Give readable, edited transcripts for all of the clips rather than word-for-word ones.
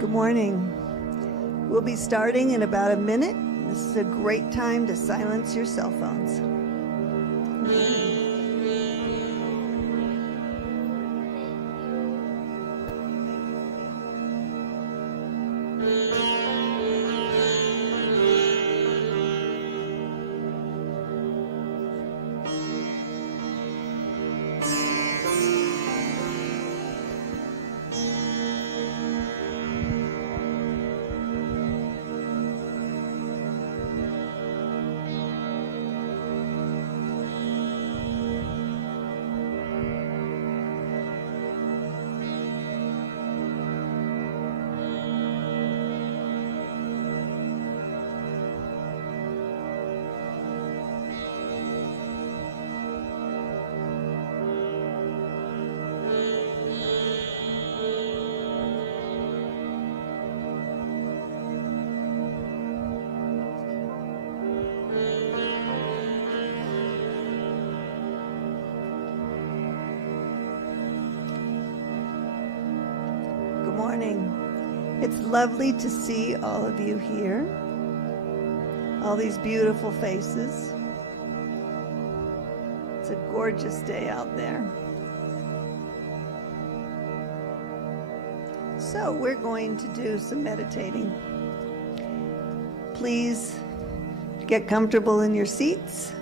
Good morning. We'll be starting in about a minute. This is a great time to silence your cell phones. It's lovely to see all of you here, all these beautiful faces. It's a gorgeous day out there. So we're going to do some meditating. Please get comfortable in your seats.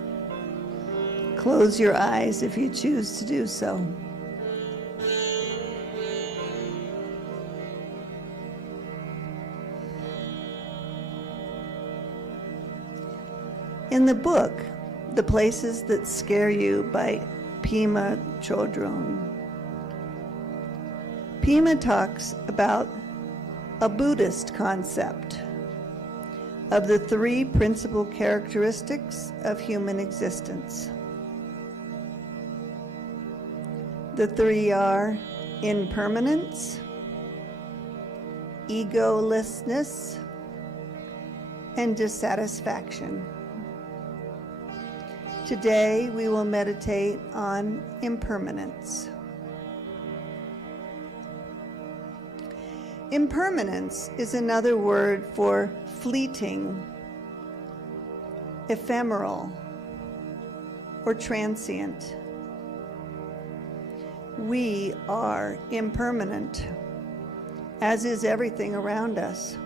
Close your eyes if you choose to do so. In the book, The Places That Scare You by Pema Chodron, Pema talks about a Buddhist concept of the three principal characteristics of human existence. The three are impermanence, egolessness, and dissatisfaction. Today, we will meditate on impermanence. Impermanence is another word for fleeting, ephemeral, or transient. We are impermanent, as is everything around us.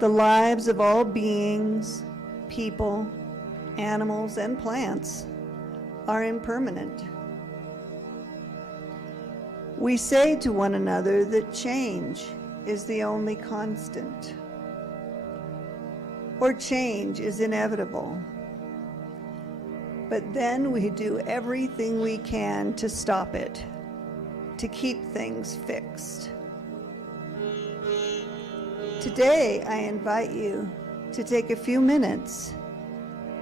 The lives of all beings, people, animals, and plants are impermanent. We say to one another that change is the only constant, or change is inevitable. But then we do everything we can to stop it, to keep things fixed. Today, I invite you to take a few minutes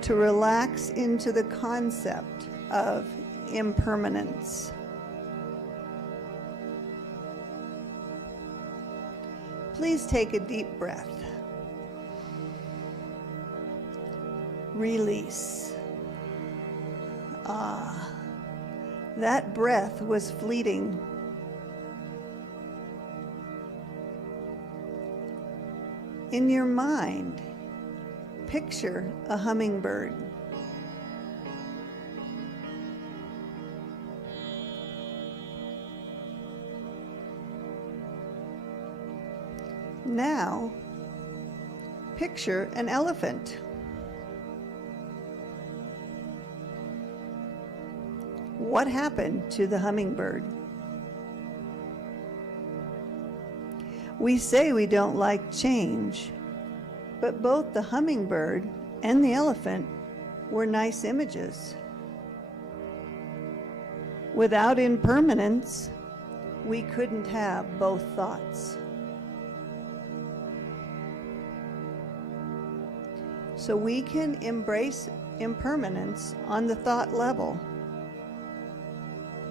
to relax into the concept of impermanence. Please take a deep breath. Release. That breath was fleeting. In your mind, picture a hummingbird. Now, picture an elephant. What happened to the hummingbird? We say we don't like change, but both the hummingbird and the elephant were nice images. Without impermanence, we couldn't have both thoughts. So we can embrace impermanence on the thought level.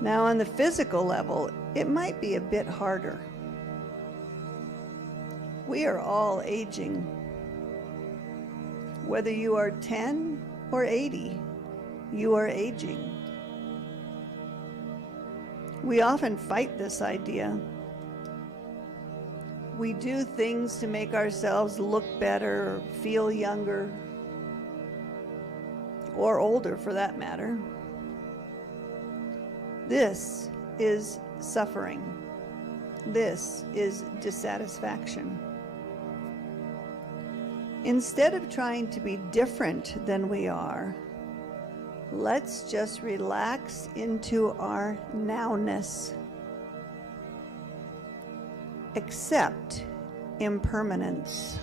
Now, on the physical level, it might be a bit harder. We are all aging. Whether you are 10 or 80, you are aging. We often fight this idea. We do things to make ourselves look better, or feel younger, or older for that matter. This is suffering. This is dissatisfaction. Instead of trying to be different than we are, let's just relax into our nowness. Accept impermanence.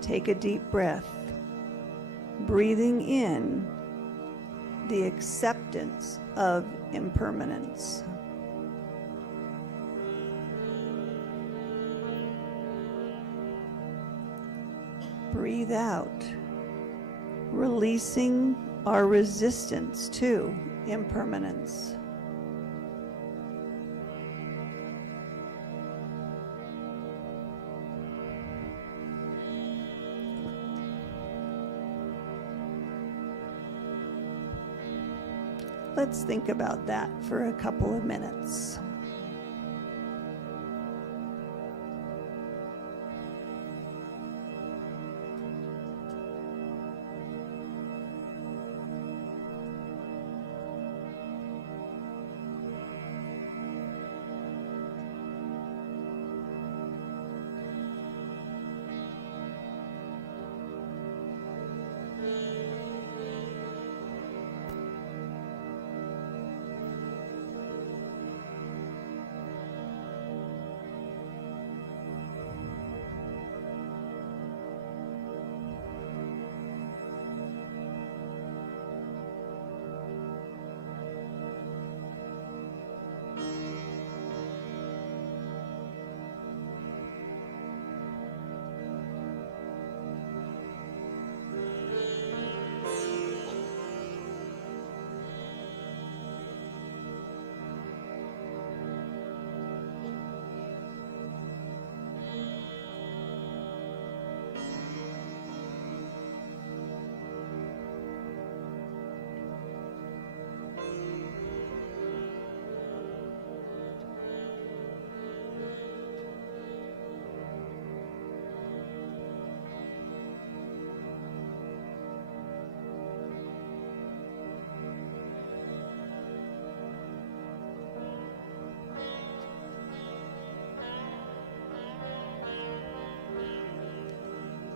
Take a deep breath, breathing in the acceptance of impermanence. Breathe out, releasing our resistance to impermanence. Let's think about that for a couple of minutes.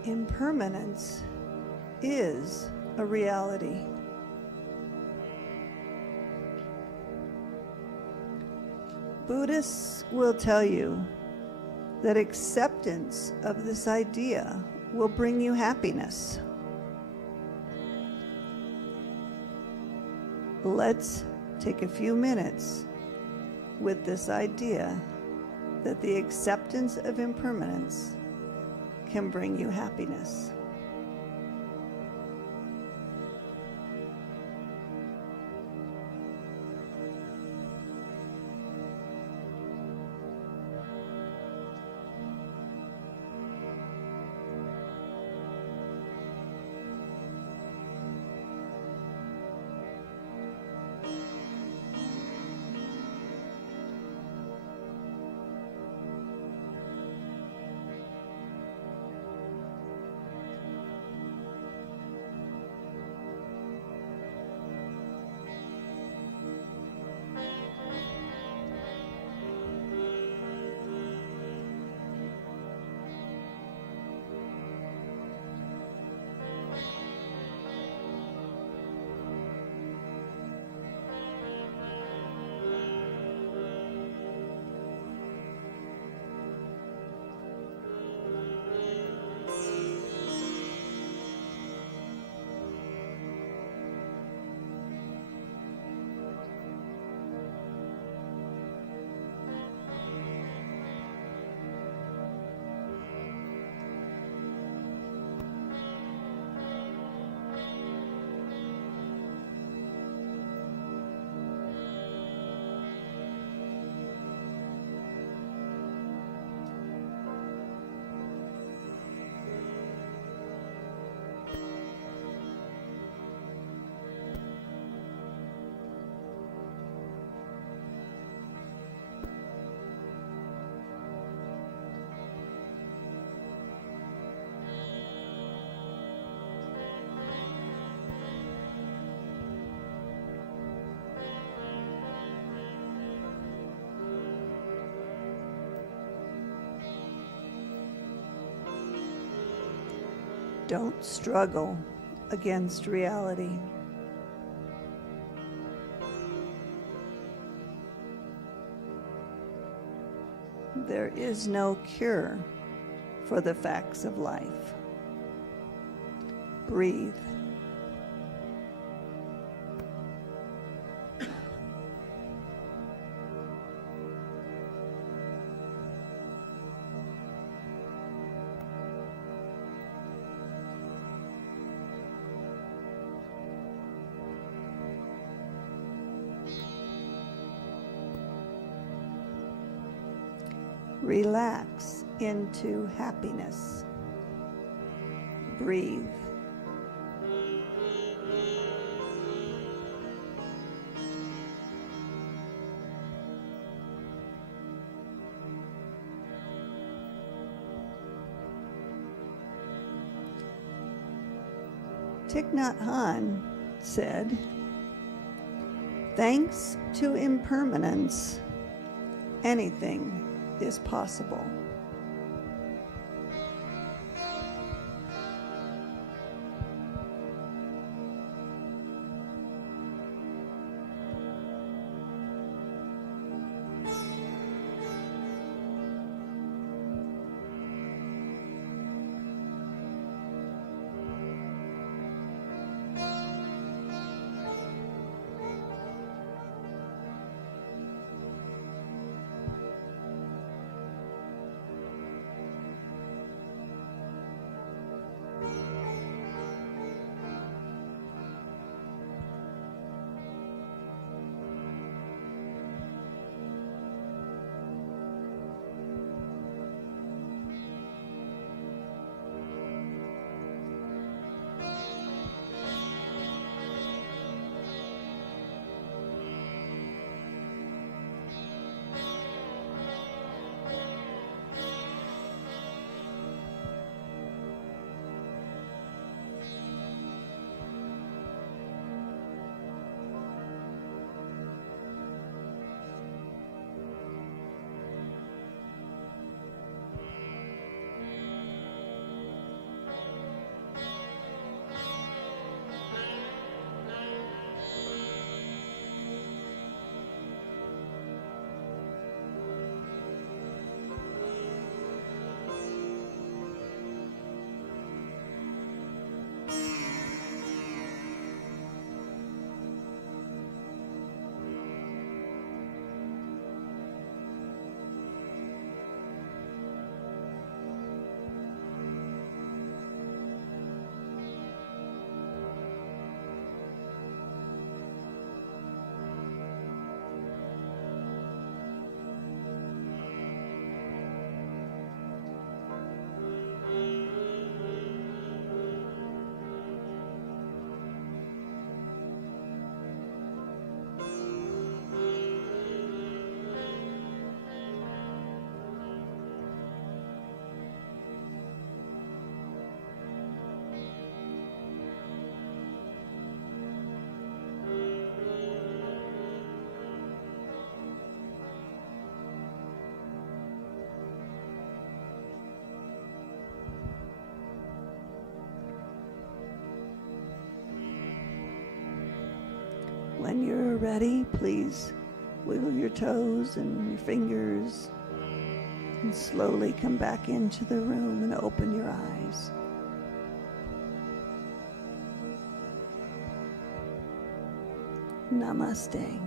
Impermanence is a reality. Buddhists will tell you that acceptance of this idea will bring you happiness. Let's take a few minutes with this idea that the acceptance of impermanence can bring you happiness. Don't struggle against reality. There is no cure for the facts of life. Breathe. Relax into happiness. Breathe. Thich Nhat Hanh said, "Thanks to impermanence, anything is possible." When you're ready, please wiggle your toes and your fingers and slowly come back into the room and open your eyes. Namaste.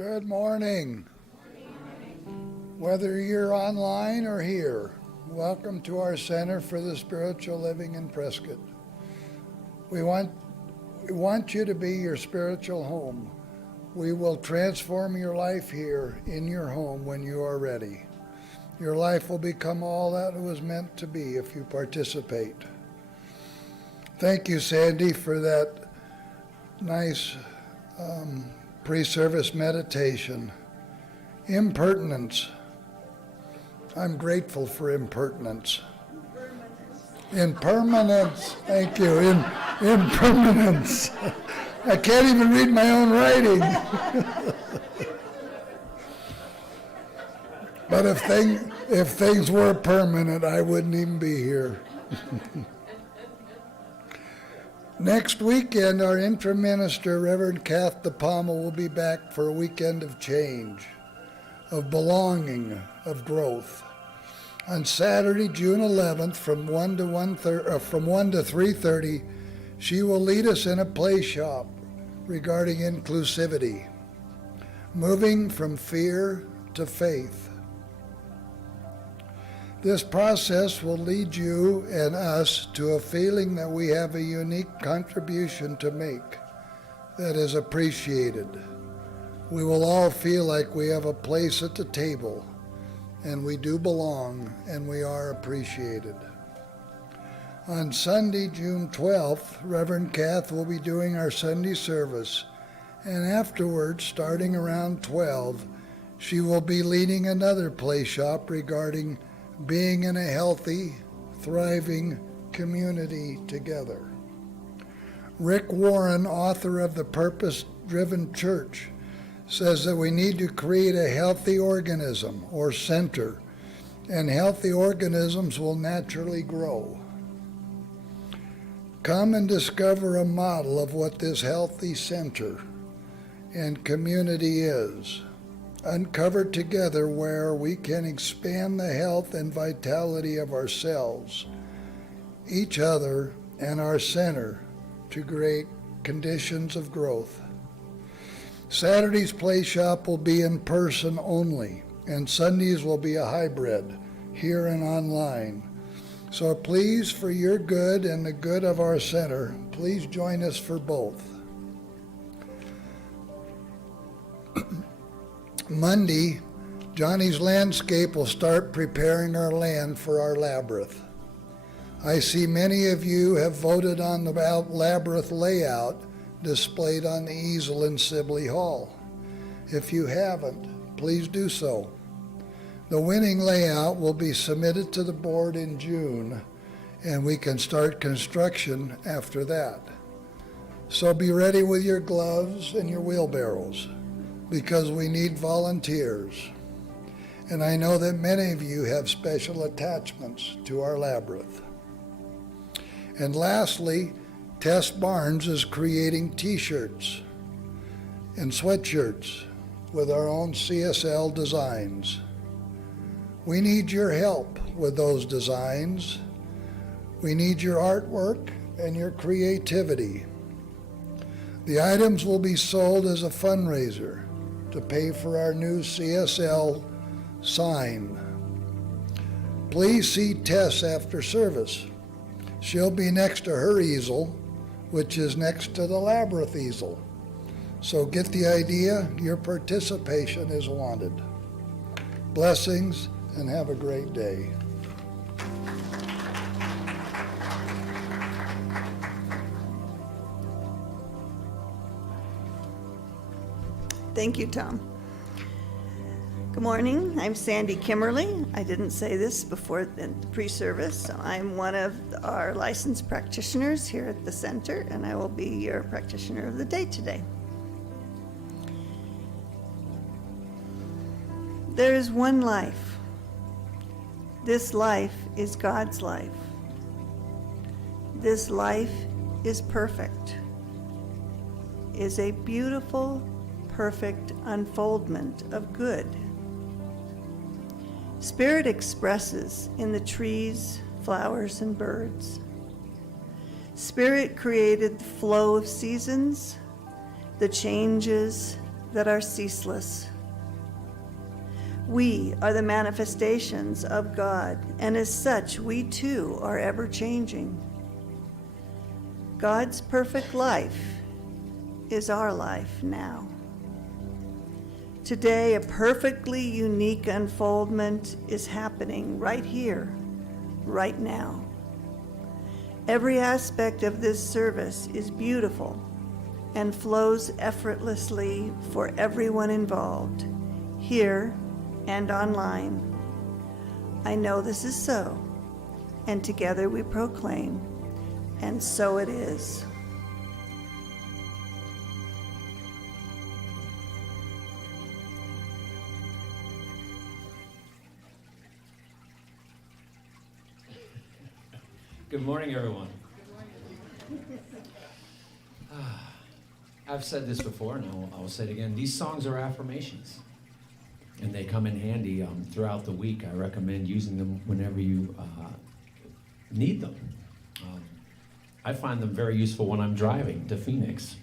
Good morning. Whether you're online or here, welcome to our Center for the Spiritual Living in Prescott. We want you to be your spiritual home. We will transform your life here in your home when you are ready. Your life will become all that it was meant to be if you participate. Thank you, Sandy, for that nice pre-service meditation. Impertinence. I'm grateful for impertinence. Impermanence. Thank you. Impermanence. I can't even read my own writing. But if things were permanent, I wouldn't even be here. Next weekend, our interim minister, Reverend Kath DePalma, will be back for a weekend of change, of belonging, of growth. On Saturday, June 11th, from 1 to 3:30, she will lead us in a play shop regarding inclusivity, moving from fear to faith. This process will lead you and us to a feeling that we have a unique contribution to make that is appreciated. We will all feel like we have a place at the table, and we do belong, and we are appreciated. On Sunday, June 12th, Reverend Kath will be doing our Sunday service, and afterwards, starting around 12, she will be leading another play shop regarding being in a healthy, thriving community together. Rick Warren, author of The Purpose-Driven Church, says that we need to create a healthy organism or center, and healthy organisms will naturally grow. Come and discover a model of what this healthy center and community is. Uncover together where we can expand the health and vitality of ourselves, each other, and our center to create conditions of growth. Saturday's play shop will be in person only, and Sundays will be a hybrid, here and online. So please, for your good and the good of our center, please join us for both. Monday, Johnny's Landscape will start preparing our land for our labyrinth. I see many of you have voted on the labyrinth layout displayed on the easel in Sibley Hall. If you haven't, please do so. The winning layout will be submitted to the board in June, and we can start construction after that. So be ready with your gloves and your wheelbarrows, because we need volunteers. And I know that many of you have special attachments to our labyrinth. And lastly, Tess Barnes is creating t-shirts and sweatshirts with our own CSL designs. We need your help with those designs. We need your artwork and your creativity. The items will be sold as a fundraiser to pay for our new CSL sign. Please see Tess after service. She'll be next to her easel, which is next to the labyrinth easel. So get the idea, your participation is wanted. Blessings, and have a great day. Thank you, Tom. Good morning. I'm Sandy Kimmerly. I didn't say this before the pre-service. So I'm one of our licensed practitioners here at the center, and I will be your practitioner of the day today. There is one life. This life is God's life. This life is perfect, is a beautiful, perfect unfoldment of good. Spirit expresses in the trees, flowers, and birds. Spirit created the flow of seasons, the changes, that are ceaseless. We are the manifestations of God, and as such, we too are ever changing. God's perfect life is our life now. Today, a perfectly unique unfoldment is happening right here, right now. Every aspect of this service is beautiful and flows effortlessly for everyone involved, here and online. I know this is so, and together we proclaim, and so it is. Good morning, everyone. I've said this before, and I will say it again. These songs are affirmations, and they come in handy throughout the week. I recommend using them whenever you need them. I find them very useful when I'm driving to Phoenix.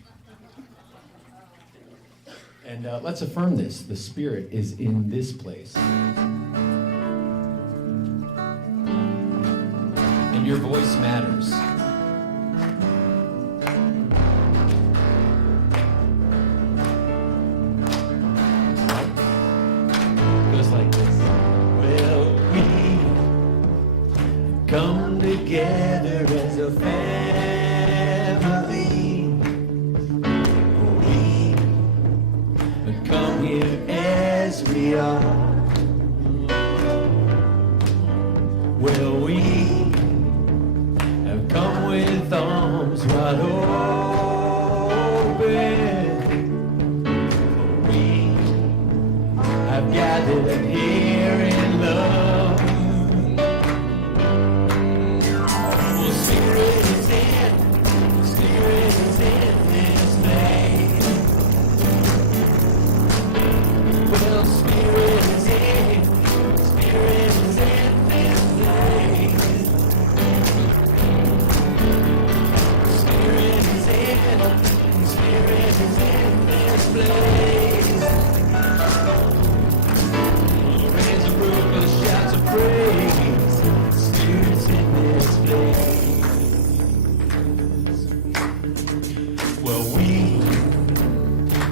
And let's affirm this. The Spirit is in this place. And your voice matters. Come together as a family. We come here as we are. Well, we have come with arms wide open. We have gathered here in love.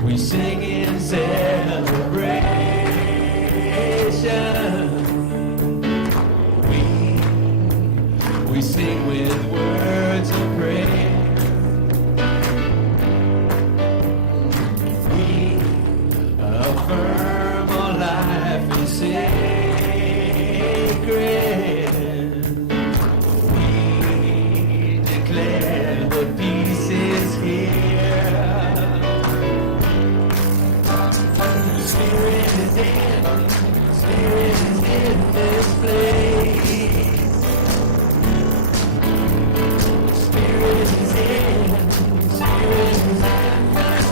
We sing in celebration. We sing with words of prayer. We affirm our life is sacred. We declare the peace is here. Spirit is in this place. Spirit is in this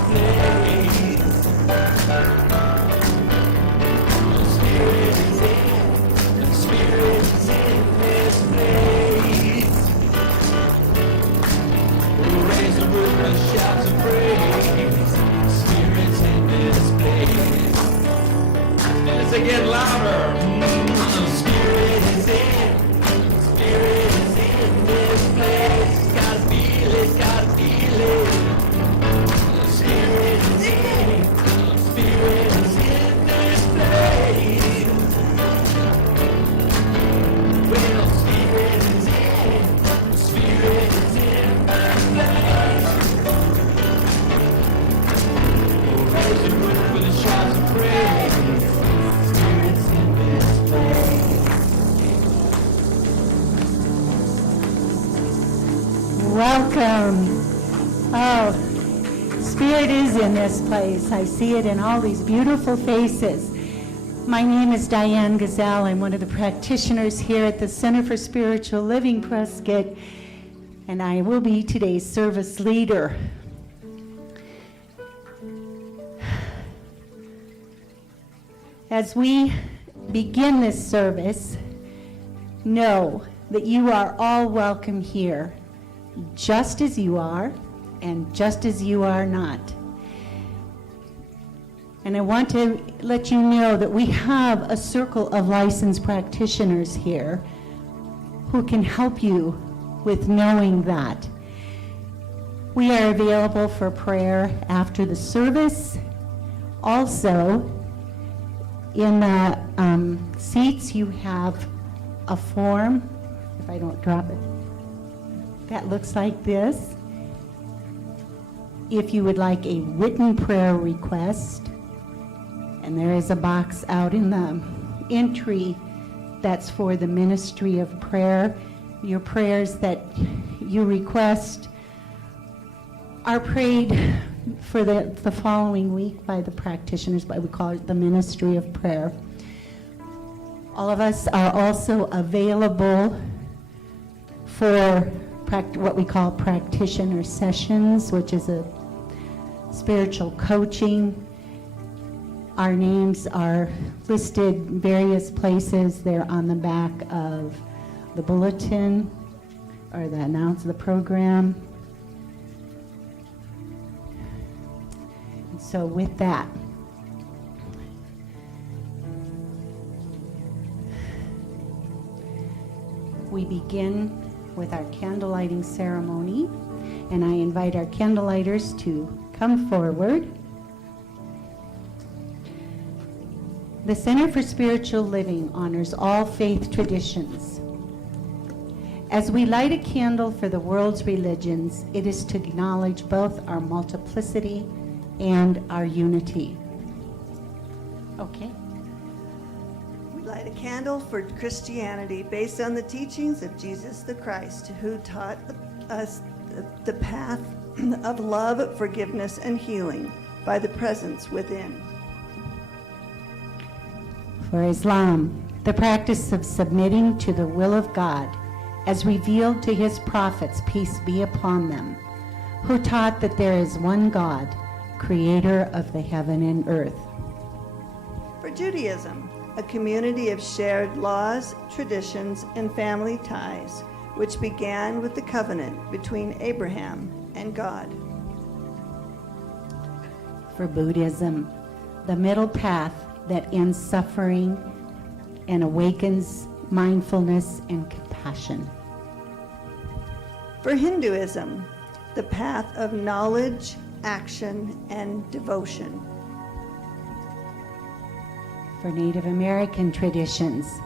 place. Spirit is in this place. We'll raise the roof with shouts of praise. Spirit's in this place. Let's get louder. Spirit is in this place. Gotta feel it, gotta feel it. Spirit is in this place. Well, Spirit is in this place. We'll raise the roof with a shout of praise. Welcome. Oh, Spirit is in this place. I see it in all these beautiful faces. My name is Diane Gazelle. I'm one of the practitioners here at the Center for Spiritual Living Prescott, and I will be today's service leader. As we begin this service, know that you are all welcome here, just as you are and just as you are not. And I want to let you know that we have a circle of licensed practitioners here who can help you with knowing that. We are available for prayer after the service. Also, in the seats, you have a form, if I don't drop it, that looks like this. If you would like a written prayer request, and there is a box out in the entry that's for the ministry of prayer. Your prayers that you request are prayed for the following week by the practitioners, but we call it the ministry of prayer. All of us are also available for what we call practitioner sessions, which is a spiritual coaching. Our names are listed in various places. They're on the back of the bulletin or the announce of the program. And so with that, we begin with our candle lighting ceremony, and I invite our candle lighters to come forward. The Center for Spiritual Living honors all faith traditions. As we light a candle for the world's religions, it is to acknowledge both our multiplicity and our unity. Okay. We light a candle for Christianity based on the teachings of Jesus the Christ, who taught us the path of love, forgiveness, and healing by the presence within. For Islam, the practice of submitting to the will of God as revealed to his prophets, peace be upon them, who taught that there is one God, creator of the heaven and earth. For Judaism, a community of shared laws, traditions, and family ties, which began with the covenant between Abraham and God. For Buddhism, the middle path that ends suffering and awakens mindfulness and compassion. For Hinduism, the path of knowledge, action, and devotion. For Native American traditions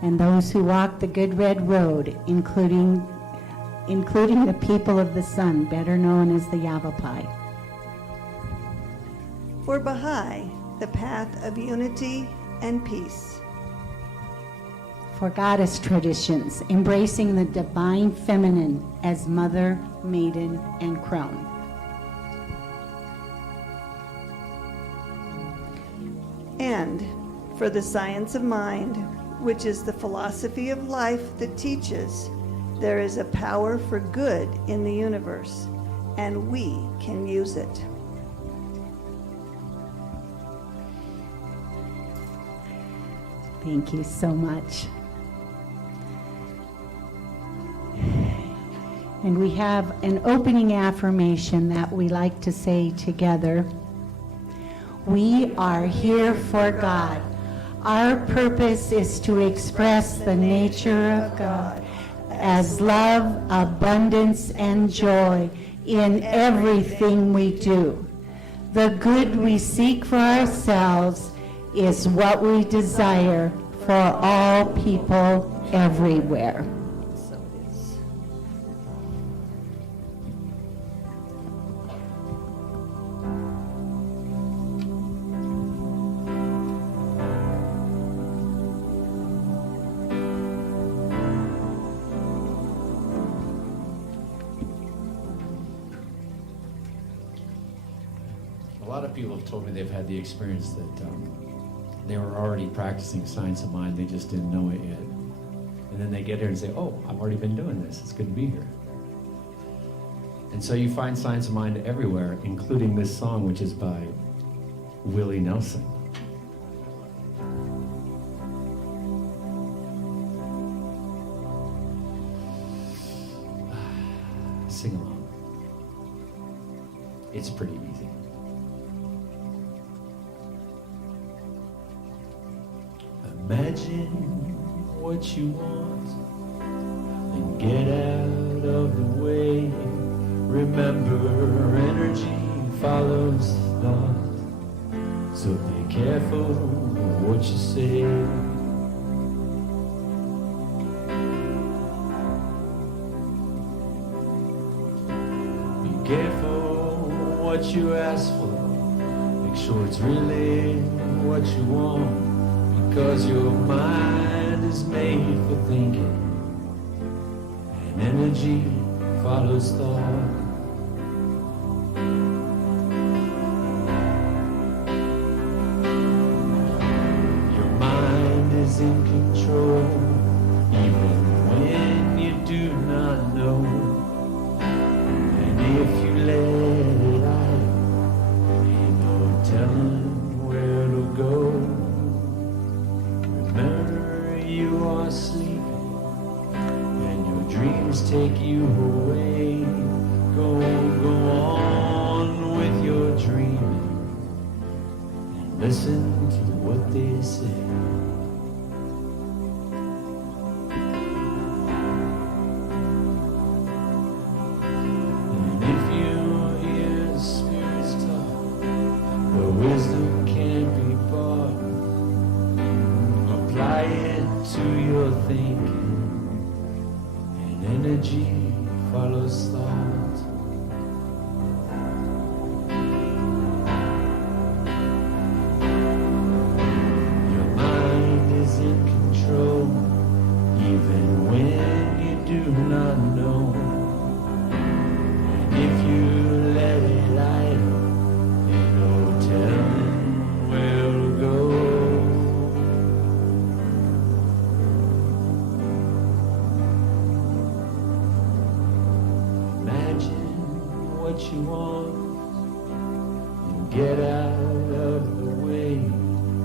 and those who walk the Good Red Road, including the people of the sun, better known as the Yavapai. For Baha'i, the path of unity and peace. For goddess traditions, embracing the divine feminine as mother, maiden, and crone. And for the science of mind, which is the philosophy of life that teaches there is a power for good in the universe, and we can use it. Thank you so much. And we have an opening affirmation that we like to say together. We are here for God. Our purpose is to express the nature of God as love, abundance, and joy in everything we do. The good we seek for ourselves is what we desire for all people everywhere. So it is. A lot of people have told me they've had the experience that they were already practicing science of mind, they just didn't know it yet. And then they get here and say, oh, I've already been doing this, it's good to be here. And so you find science of mind everywhere, including this song, which is by Willie Nelson. Sing along. It's pretty easy. Imagine what you want and get out of the way. Remember, energy follows thought, so be careful what you say. Be careful what you ask for. Make sure it's really what you want, because your mind is made for thinking, and energy follows thought. Your mind is in control, even when you do not know. And if you let it out, ain't no telling where to go. Remember, you are sleeping, and your dreams take you away. Go on with your dreaming, and listen to what they say. And if you hear spirits talk, the wisdom can't be bought. Apply it to your thinking, and energy follows thought. Your mind is in control, even when you do not know. And if you let it idle, ain't no telling where to go. Imagine what you want and get out of the way.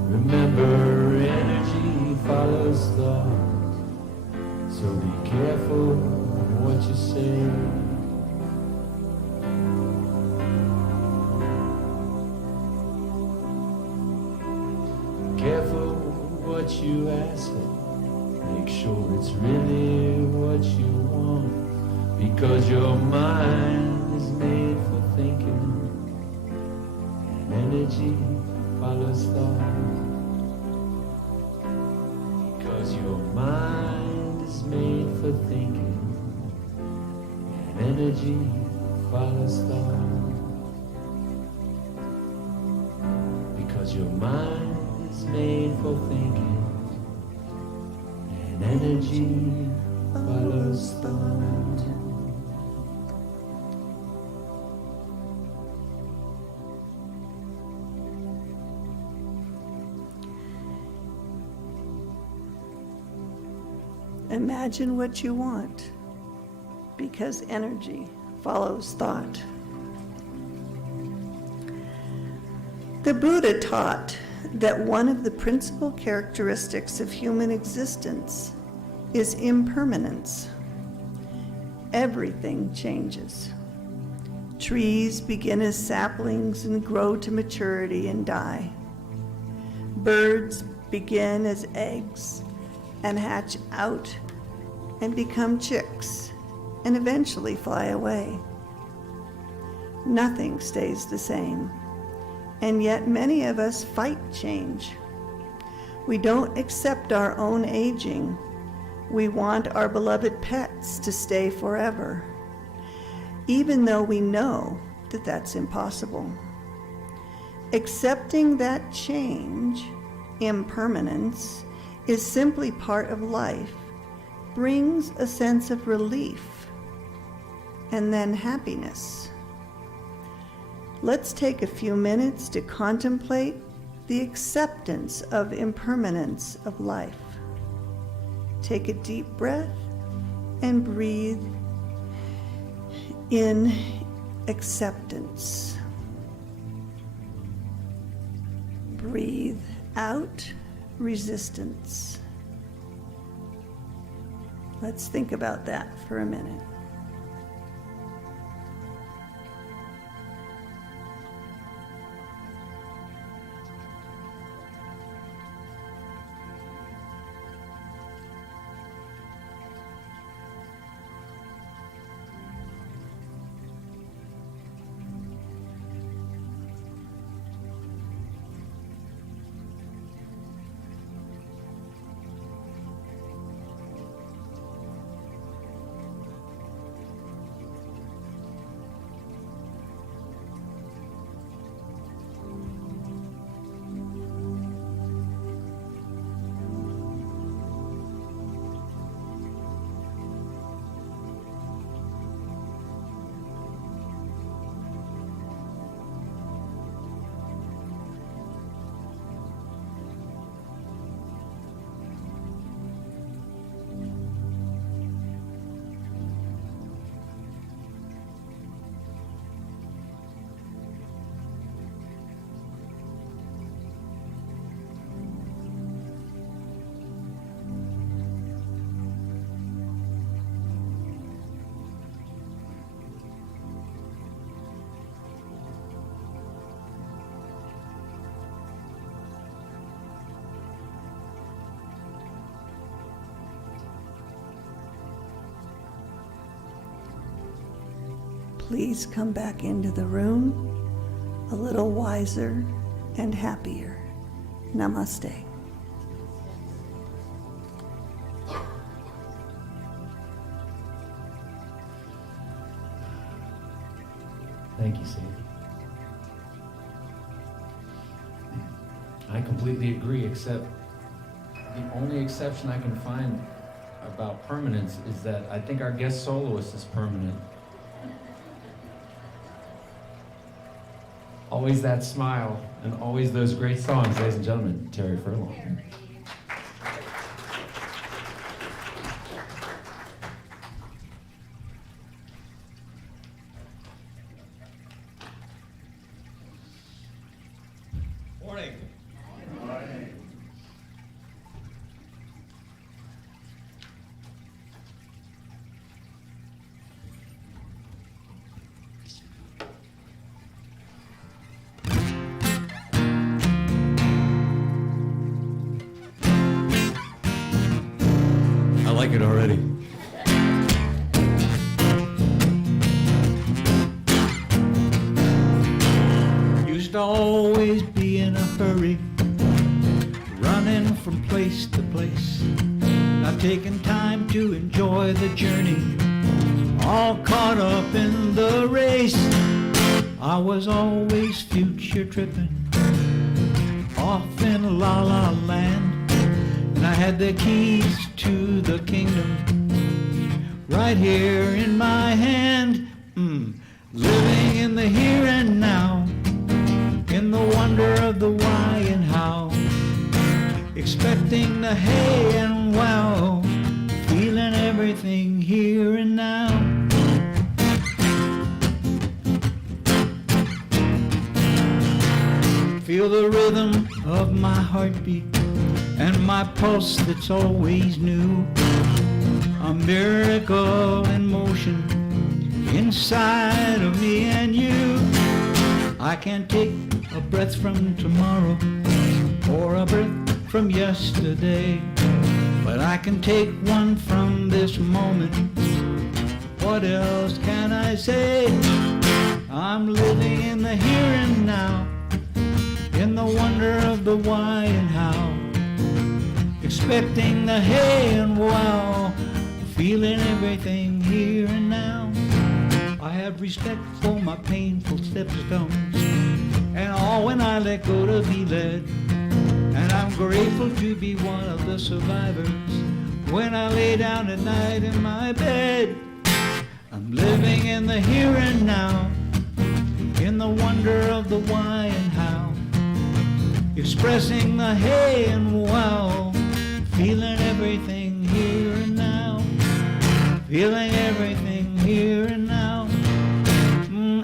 Remember, energy follows thought, so be careful what you say. Careful what you ask for. Make sure it's really what you want, because your mind is made for thinking, and energy follows thought. Because your mind is made for thinking, and energy follows thought. Because your mind is made for thinking, and energy follows thought. Imagine what you want, because energy follows thought. The Buddha taught that one of the principal characteristics of human existence is impermanence. Everything changes. Trees begin as saplings and grow to maturity and die. Birds begin as eggs and hatch out and become chicks and eventually fly away. Nothing stays the same, and yet many of us fight change. We don't accept our own aging. We want our beloved pets to stay forever, even though we know that that's impossible. Accepting that change, impermanence, is simply part of life, brings a sense of relief and then happiness. Let's take a few minutes to contemplate the acceptance of impermanence of life. Take a deep breath and breathe in acceptance. Breathe out resistance. Let's think about that for a minute. please come back into the room a little wiser and happier. Namaste. Thank you, Sandy. I completely agree, except the only exception I can find about permanence is that I think our guest soloist is permanent. Always that smile and always those great songs, ladies and gentlemen, Terry Furlong. Morning. I like it already. Used to always be in a hurry, running from place to place, not taking time to enjoy the journey, all caught up in the race. I was always future tripping, off in la la land, and I had the keys to the kingdom right here in my hand. Living in the here and now, in the wonder of the why and how, expecting the hey and wow, feeling everything here and now. Feel the rhythm of my heartbeat and my pulse that's always new, a miracle in motion inside of me and you. I can't take a breath from tomorrow or a breath from yesterday, but I can take one from this moment. What else can I say? I'm living in the here and now, in the wonder of the why and how, expecting the hey and wow, feeling everything here and now. I have respect for my painful stepstones and all when I let go to be led, and I'm grateful to be one of the survivors when I lay down at night in my bed. I'm living in the here and now, in the wonder of the why and how, expressing the hey and wow, feeling everything here and now, feeling everything here and now,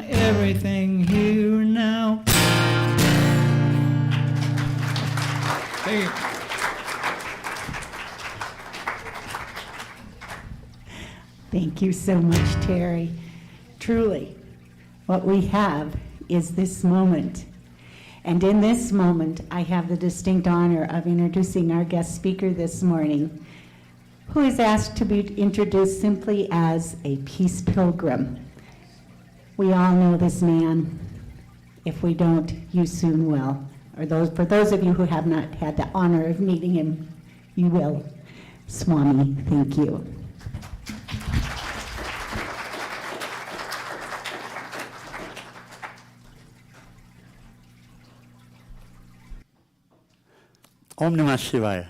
everything here and now. Thank you. Thank you so much, Terry. Truly, what we have is this moment. And in this moment, I have the distinct honor of introducing our guest speaker this morning, who is asked to be introduced simply as a peace pilgrim. We all know this man. If we don't, you soon will. For those of you who have not had the honor of meeting him, you will. Swami, thank you. Om Namah Shivaya.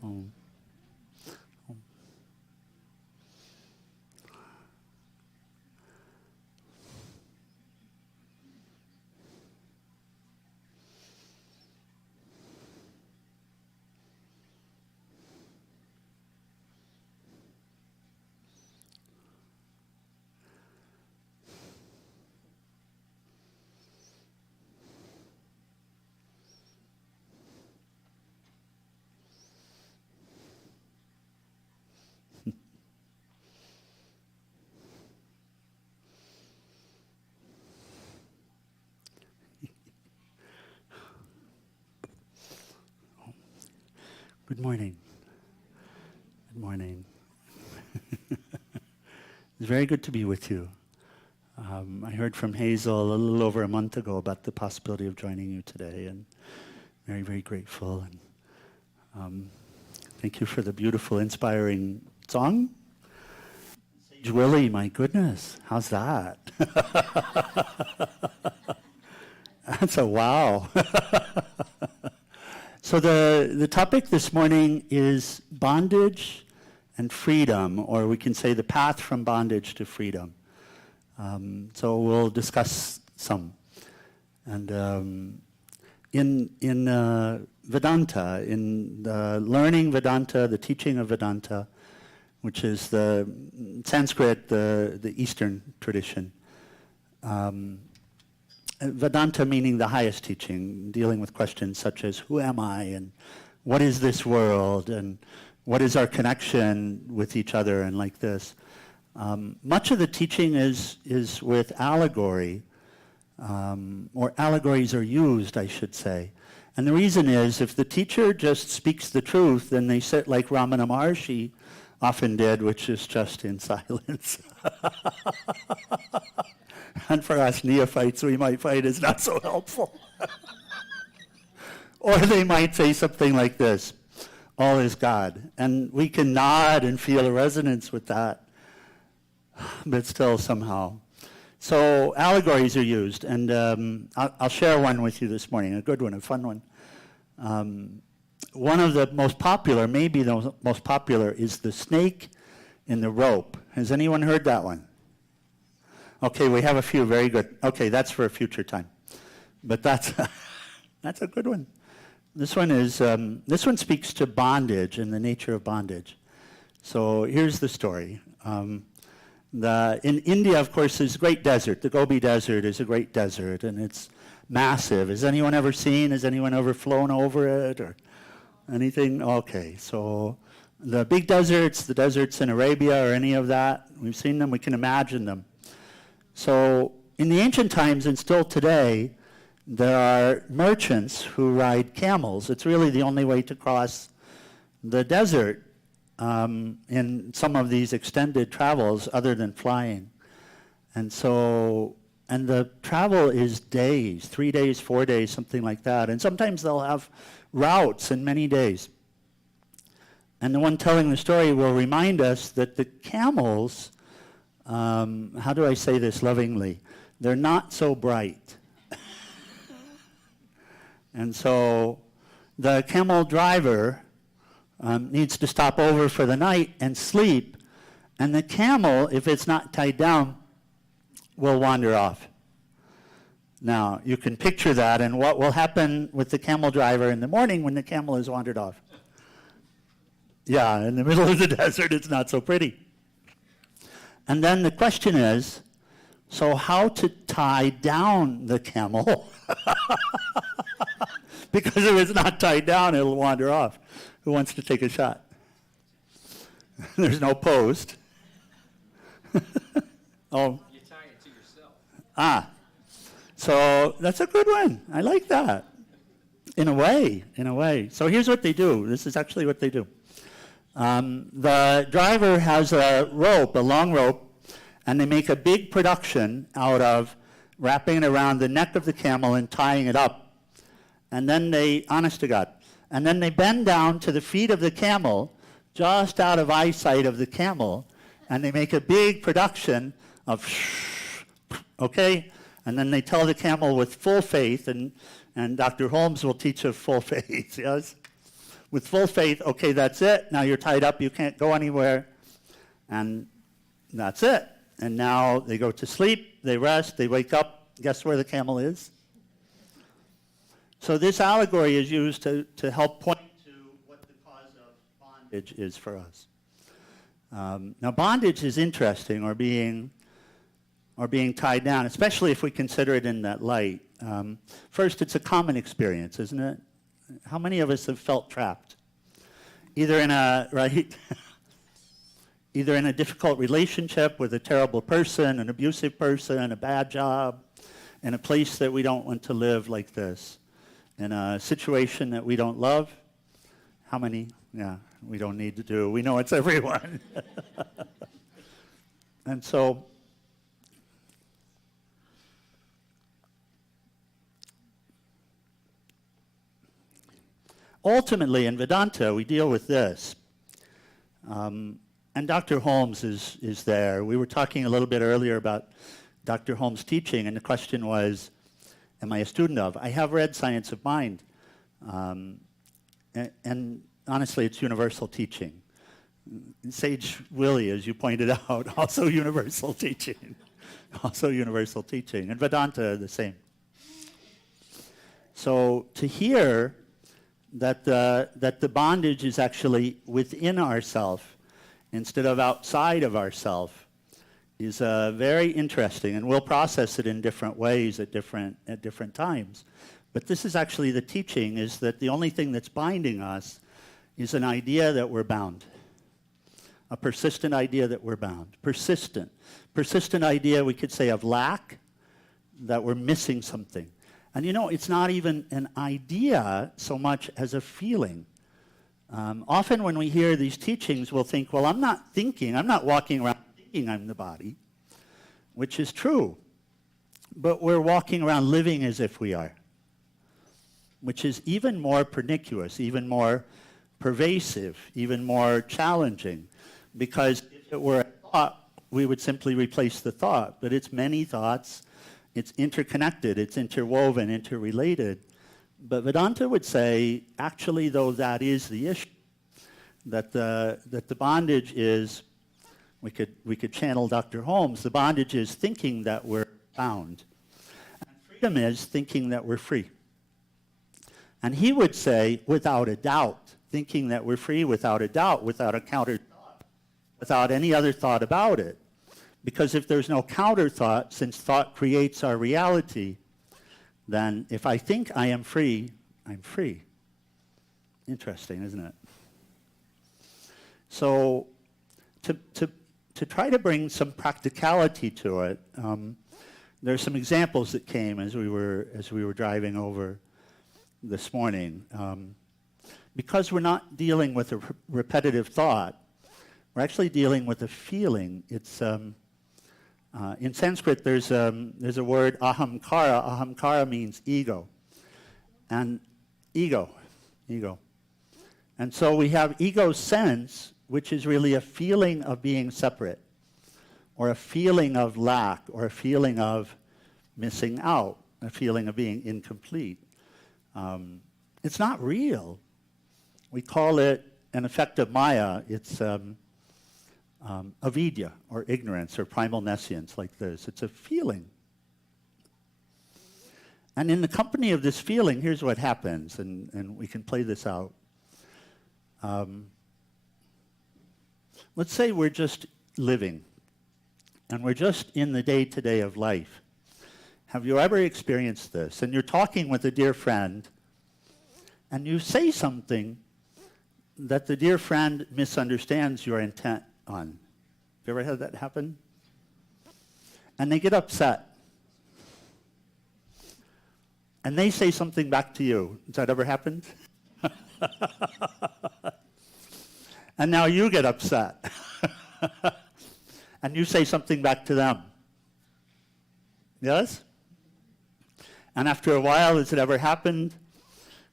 Om. Good morning. Good morning. It's very good to be with you. I heard from Hazel a little over a month ago about the possibility of joining you today, and very, very grateful. And thank you for the beautiful, inspiring song. Sage Willie, my goodness, how's that? That's a wow. So the topic this morning is bondage and freedom, or we can say the path from bondage to freedom. So we'll discuss some. And in Vedanta, in the learning Vedanta, the teaching of Vedanta, which is the Sanskrit, the Eastern tradition, Vedanta meaning the highest teaching, dealing with questions such as who am I, and what is this world, and what is our connection with each other, and like this. Much of the teaching is with allegory, or allegories are used, I should say. And the reason is, if the teacher just speaks the truth, then they sit like Ramana Maharshi often did, which is just in silence. And for us neophytes, we might find it's not so helpful. Or they might say something like this, all is God. And we can nod and feel a resonance with that, but still somehow. So allegories are used, and I'll share one with you this morning, a good one, a fun one. One of the most popular, maybe the most popular, is the snake in the rope. Has anyone heard that one? Okay, we have a few, very good. Okay, that's for a future time. But that's a good one. This one speaks to bondage and the nature of bondage. So here's the story. In India, of course, there's a great desert. The Gobi Desert is a great desert, and it's massive. Has anyone ever seen? Has anyone ever flown over it or anything? Okay, so the big deserts, the deserts in Arabia or any of that, we've seen them, we can imagine them. So in the ancient times and still today, there are merchants who ride camels. It's really the only way to cross the desert in some of these extended travels other than flying. And the travel is days, 3 days, 4 days, something like that. And sometimes they'll have routes in many days. And the one telling the story will remind us that the camels, how do I say this lovingly? They're not so bright. And so the camel driver needs to stop over for the night and sleep. And the camel, if it's not tied down, will wander off. Now, you can picture that, and what will happen with the camel driver in the morning when the camel has wandered off? Yeah, in the middle of the desert, it's not so pretty. And then the question is, so how to tie down the camel? Because if it's not tied down, it'll wander off. Who wants to take a shot? There's no post. Oh. You tie it to yourself. So that's a good one. I like that. In a way. So here's what they do. This is actually what they do. The driver has a rope, a long rope, and they make a big production out of wrapping it around the neck of the camel and tying it up. And then they, honest to God, and then they bend down to the feet of the camel, just out of eyesight of the camel, and they make a big production of okay? And then they tell the camel with full faith, and Dr. Holmes will teach of full faith, yes? With full faith, okay, that's it. Now you're tied up, you can't go anywhere. And that's it. And now they go to sleep, they rest, they wake up. Guess where the camel is? So this allegory is used to help point to what the cause of bondage is for us. Now bondage is interesting, or being tied down, especially if we consider it in that light. First, it's a common experience, isn't it? How many of us have felt trapped? Either in a difficult relationship with a terrible person, an abusive person, a bad job, in a place that we don't want to live like this, in a situation that we don't love. How many? Yeah, we don't need to do. We know it's everyone. And so ultimately, in Vedanta, we deal with this. And Dr. Holmes is there. We were talking a little bit earlier about Dr. Holmes' teaching, and the question was, am I a student of? I have read Science of Mind, and honestly, it's universal teaching. Sage Willie, as you pointed out, also universal teaching. Also universal teaching. And Vedanta, the same. So to hear that the bondage is actually within ourself instead of outside of ourself is very interesting, and we'll process it in different ways at different times. But this is actually the teaching, is that the only thing that's binding us is an idea that we're bound. A persistent idea that we're bound. Persistent. Persistent idea, we could say, of lack, that we're missing something. And you know, it's not even an idea so much as a feeling. Often when we hear these teachings, we'll think, well, I'm not walking around thinking I'm the body, which is true. But we're walking around living as if we are, which is even more pernicious, even more pervasive, even more challenging. Because if it were a thought, we would simply replace the thought. But it's many thoughts, it's interconnected, it's interwoven, interrelated. But Vedanta would say, actually, though, that is the issue. That the bondage is, we could channel Dr. Holmes, the bondage is thinking that we're bound. And freedom is thinking that we're free. And he would say, without a doubt, thinking that we're free without a doubt, without a counter thought, without any other thought about it. Because if there's no counter thought, since thought creates our reality, then if I think I am free, I'm free. Interesting, isn't it? So to try to bring some practicality to it, there are some examples that came as we were driving over this morning. Because we're not dealing with a repetitive thought, we're actually dealing with a feeling. It's in Sanskrit, there's a word ahamkara. Ahamkara means ego, and ego. And so we have ego sense, which is really a feeling of being separate, or a feeling of lack, or a feeling of missing out, a feeling of being incomplete. It's not real. We call it an effect of Maya. It's avidya, or ignorance, or primal nescience, like this. It's a feeling. And in the company of this feeling, here's what happens, and we can play this out. Let's say we're just living, and we're just in the day-to-day of life. Have you ever experienced this? And you're talking with a dear friend, and you say something that the dear friend misunderstands your intent on. Have you ever had that happen? And they get upset. And they say something back to you. Has that ever happened? And now you get upset. And you say something back to them. Yes? And after a while, has it ever happened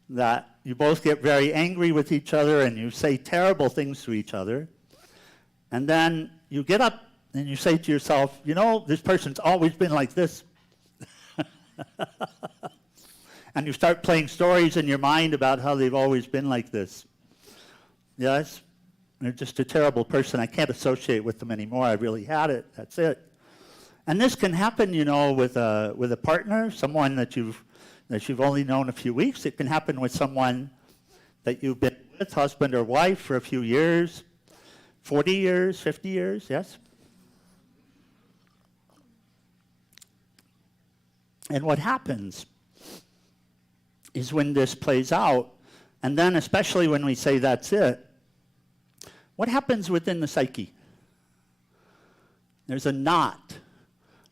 that you both get very angry with each other and you say terrible things to each other? And then you get up and you say to yourself, you know, this person's always been like this. And you start playing stories in your mind about how they've always been like this. Yes? They're just a terrible person. I can't associate with them anymore. I really had it. That's it. And this can happen, you know, with a partner, someone that you've only known a few weeks. It can happen with someone that you've been with, husband or wife, for a few years, 40 years, 50 years, yes? And what happens is when this plays out, and then especially when we say that's it, what happens within the psyche? There's a knot.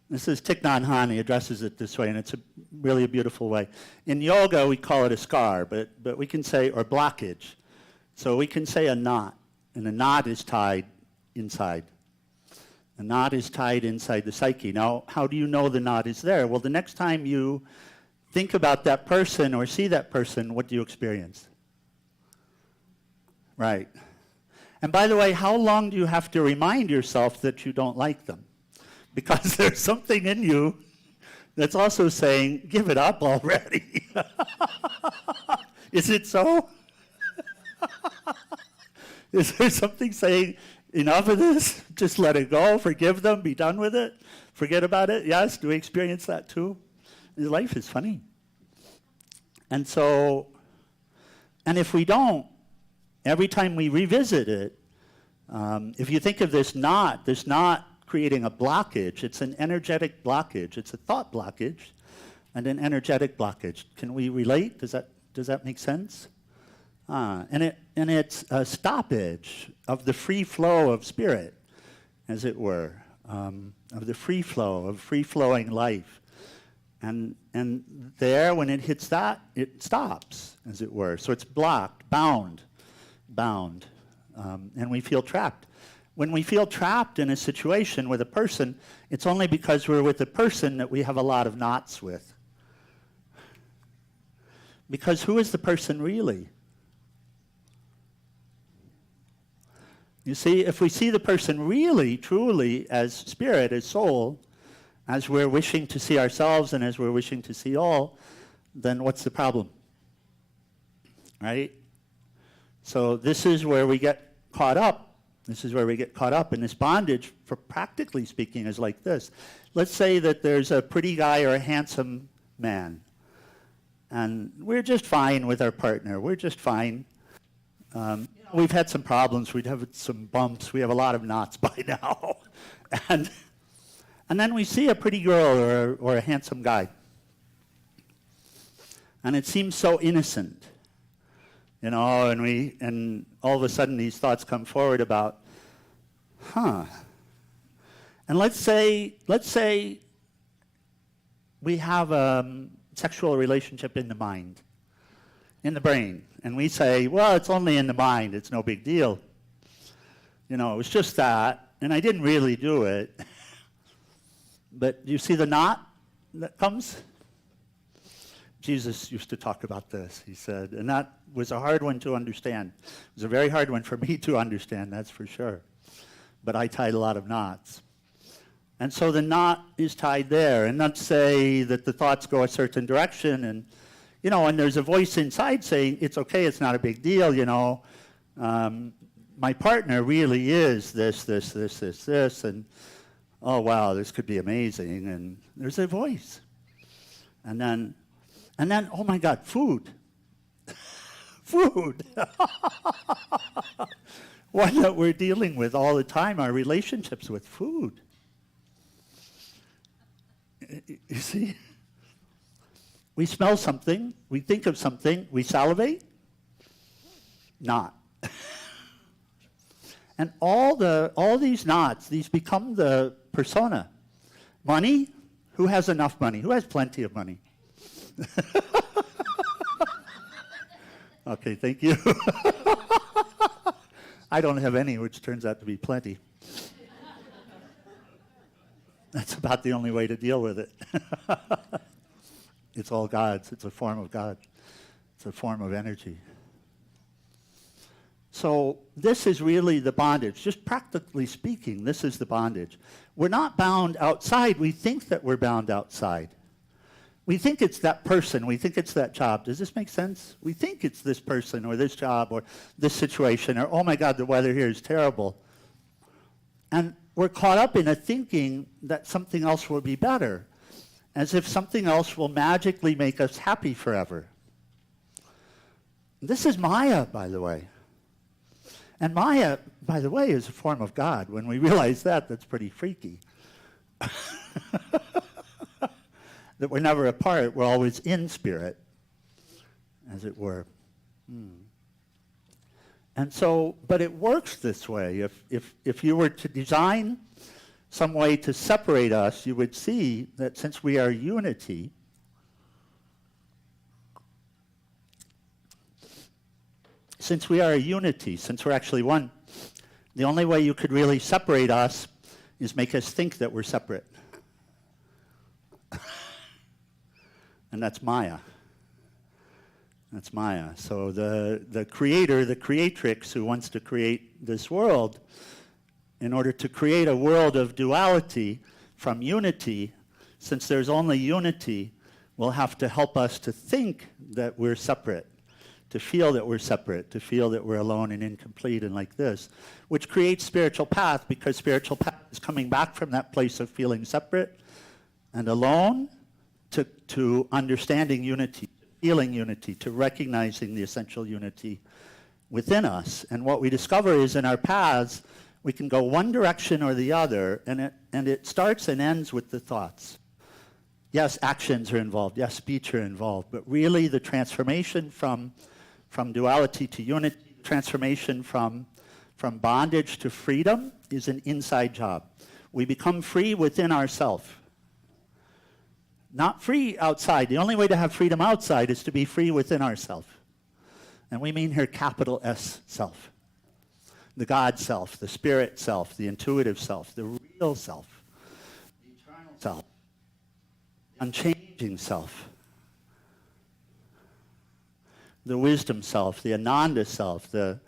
This is Thich Nhat Hanh. He addresses it this way, and it's really a beautiful way. In yoga, we call it a scar, but we can say, or blockage. So we can say a knot, and a knot is tied inside. A knot is tied inside the psyche. Now, how do you know the knot is there? Well, the next time you think about that person or see that person, what do you experience? Right. And by the way, how long do you have to remind yourself that you don't like them? Because there's something in you that's also saying, give it up already. Is it so? Is there something saying, enough of this, just let it go, forgive them, be done with it, forget about it? Yes, do we experience that too? Life is funny. And so, and if we don't, every time we revisit it, if you think of this knot creating a blockage, it's an energetic blockage, it's a thought blockage, and an energetic blockage. Can we relate? Does that make sense? And it's a stoppage of the free flow of spirit, as it were, of the free flow, of free-flowing life. And there, when it hits that, it stops, as it were. So it's blocked, bound, and we feel trapped. When we feel trapped in a situation with a person, it's only because we're with a person that we have a lot of knots with. Because who is the person really? You see, if we see the person really, truly, as spirit, as soul, as we're wishing to see ourselves and as we're wishing to see all, then what's the problem? Right? So this is where we get caught up. This is where we get caught up. And this bondage, for practically speaking, is like this. Let's say that there's a pretty guy or a handsome man, and we're just fine with our partner. We're just fine. We've had some problems. We'd have some bumps. We have a lot of knots by now. And then we see a pretty girl or a handsome guy. And it seems so innocent. And all of a sudden these thoughts come forward about, And let's say we have a sexual relationship in the mind, in the brain. And we say, well, it's only in the mind. It's no big deal. It was just that. And I didn't really do it. But you see the knot that comes? Jesus used to talk about this, he said. And that was a hard one to understand. It was a very hard one for me to understand, that's for sure. But I tied a lot of knots. And so the knot is tied there. And let's say that the thoughts go a certain direction, and and there's a voice inside saying, it's okay, it's not a big deal, my partner really is this, and oh wow, this could be amazing, and there's a voice. And then, oh my God, food. Food. One that we're dealing with all the time, our relationships with food. You see? We smell something, we think of something, we salivate? Not. And all these knots, these become the persona. Money? Who has enough money? Who has plenty of money? Okay, thank you. I don't have any, which turns out to be plenty. That's about the only way to deal with it. It's all God's. It's a form of God. It's a form of energy. So this is really the bondage. Just practically speaking, this is the bondage. We're not bound outside. We think that we're bound outside. We think it's that person. We think it's that job. Does this make sense? We think it's this person or this job or this situation or, oh my God, the weather here is terrible. And we're caught up in a thinking that something else will be better, as if something else will magically make us happy forever. This is Maya, by the way. And Maya, by the way, is a form of God. When we realize that, that's pretty freaky. That we're never apart, we're always in spirit, as it were. And so, but it works this way. If you were to design some way to separate us, you would see that since we are unity, since we're actually one, the only way you could really separate us is make us think that we're separate. And that's Maya. That's Maya. So the creator, the creatrix who wants to create this world, in order to create a world of duality from unity, since there's only unity, will have to help us to think that we're separate, to feel that we're separate, to feel that we're alone and incomplete and like this, which creates spiritual path, because spiritual path is coming back from that place of feeling separate and alone to understanding unity, feeling unity, to recognizing the essential unity within us. And what we discover is in our paths, we can go one direction or the other, and it starts and ends with the thoughts. Yes, actions are involved. Yes, speech are involved. But really, the transformation from duality to unity, transformation from bondage to freedom is an inside job. We become free within ourselves. Not free outside. The only way to have freedom outside is to be free within ourselves. And we mean here capital S self. The God self, the spirit self, the intuitive self, the real self, the eternal self, the unchanging self, the wisdom self, the Ananda self, the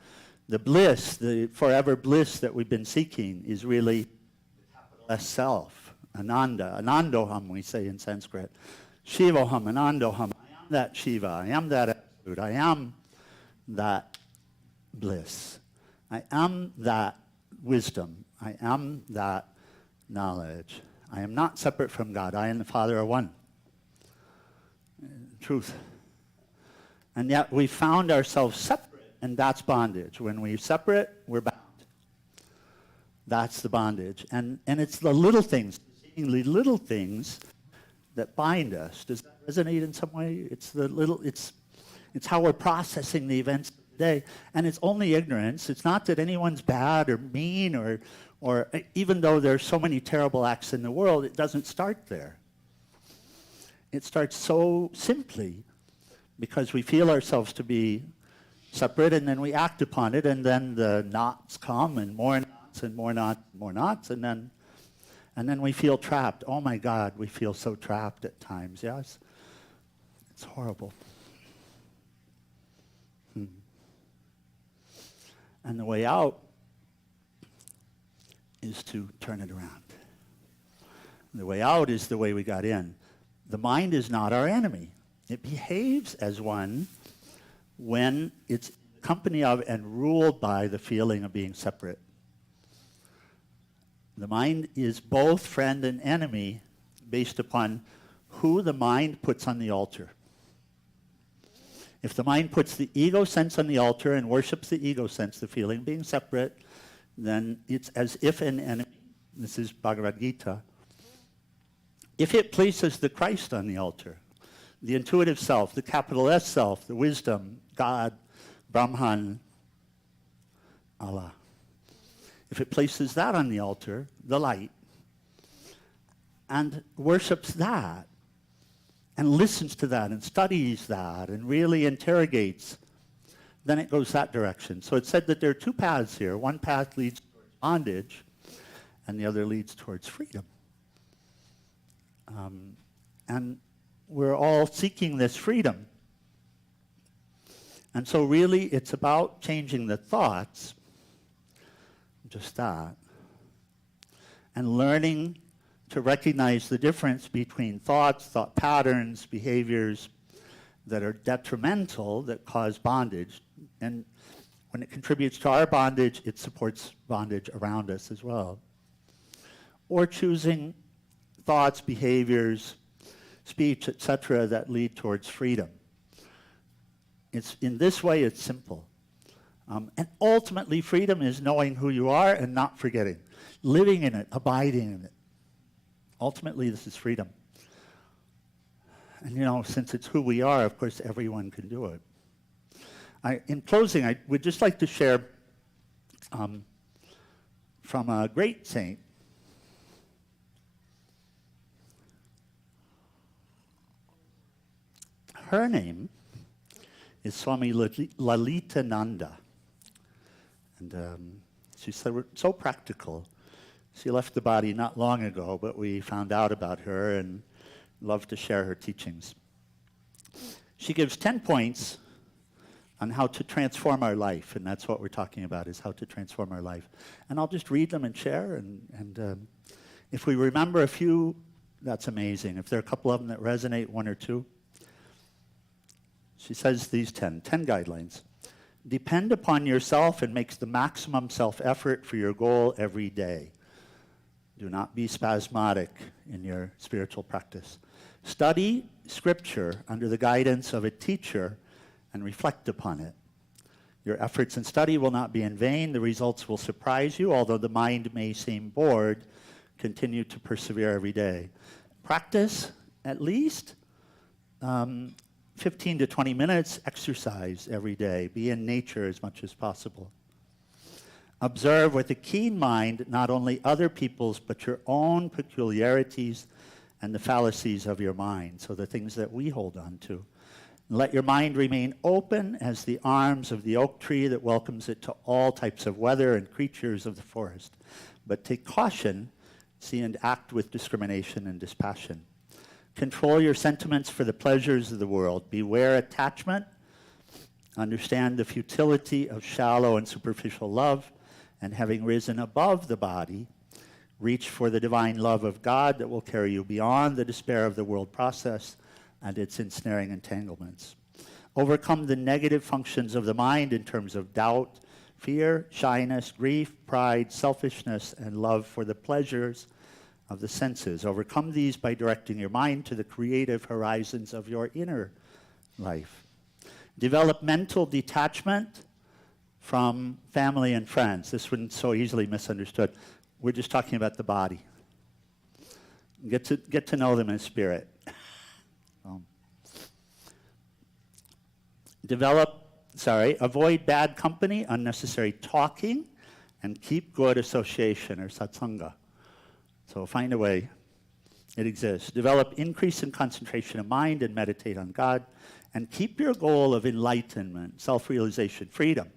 bliss, the forever bliss that we've been seeking is really the capital S self. Ananda, Anandoham we say in Sanskrit. Shivoham, Anandoham. I am that Shiva, I am that absolute, I am that bliss. I am that wisdom. I am that knowledge. I am not separate from God. I and the Father are one. Truth. And yet we found ourselves separate, and that's bondage. When we're separate, we're bound. That's the bondage. And it's the little things, seemingly little things, that bind us. Does that resonate in some way? It's the little, it's how we're processing the events of the day. And it's only ignorance. It's not that anyone's bad or mean or even though there's so many terrible acts in the world, it doesn't start there. It starts so simply because we feel ourselves to be separate, and then we act upon it, and then the knots come, and more knots, and more knots, and more knots, and then we feel trapped. Oh my God, we feel so trapped at times, yes? It's horrible. And the way out is to turn it around. The way out is the way we got in. The mind is not our enemy. It behaves as one when it's in the company of and ruled by the feeling of being separate. The mind is both friend and enemy based upon who the mind puts on the altar. If the mind puts the ego sense on the altar and worships the ego sense, the feeling of being separate, then it's as if an enemy. This is Bhagavad Gita. If it places the Christ on the altar, the intuitive self, the capital S self, the wisdom, God, Brahman, Allah. If it places that on the altar, the light, and worships that, and listens to that, and studies that, and really interrogates, then it goes that direction. So it said that there are two paths here. One path leads towards bondage, and the other leads towards freedom. And we're all seeking this freedom. And so really it's about changing the thoughts, just that, and learning to recognize the difference between thoughts, thought patterns, behaviors that are detrimental, that cause bondage. And when it contributes to our bondage, it supports bondage around us as well. Or choosing thoughts, behaviors, speech, etc., that lead towards freedom. It's in this way, it's simple. And ultimately, freedom is knowing who you are and not forgetting, living in it, abiding in it. Ultimately, this is freedom. And since it's who we are, of course, everyone can do it. In closing, I would just like to share from a great saint. Her name is Swami Lalitananda. And she's so practical. She left the body not long ago, but we found out about her and love to share her teachings. She gives 10 points on how to transform our life, and that's what we're talking about, is how to transform our life. And I'll just read them and share, and if we remember a few, that's amazing. If there are a couple of them that resonate, one or two. She says these 10 guidelines. Depend upon yourself and make the maximum self-effort for your goal every day. Do not be spasmodic in your spiritual practice. Study Scripture under the guidance of a teacher and reflect upon it. Your efforts in study will not be in vain. The results will surprise you. Although the mind may seem bored, continue to persevere every day. Practice at least 15 to 20 minutes exercise every day. Be in nature as much as possible. Observe with a keen mind not only other people's but your own peculiarities and the fallacies of your mind, so the things that we hold on to. Let your mind remain open as the arms of the oak tree that welcomes it to all types of weather and creatures of the forest. But take caution, see and act with discrimination and dispassion. Control your sentiments for the pleasures of the world. Beware attachment. Understand the futility of shallow and superficial love, and having risen above the body, reach for the divine love of God that will carry you beyond the despair of the world process and its ensnaring entanglements. Overcome the negative functions of the mind in terms of doubt, fear, shyness, grief, pride, selfishness, and love for the pleasures of the senses. Overcome these by directing your mind to the creative horizons of your inner life. Develop mental detachment from family and friends. This one's so easily misunderstood. We're just talking about the body. Get to know them in spirit. Avoid bad company, unnecessary talking, and keep good association, or satsanga. So find a way. It exists. Develop increase in concentration of mind and meditate on God, and keep your goal of enlightenment, self-realization, freedom.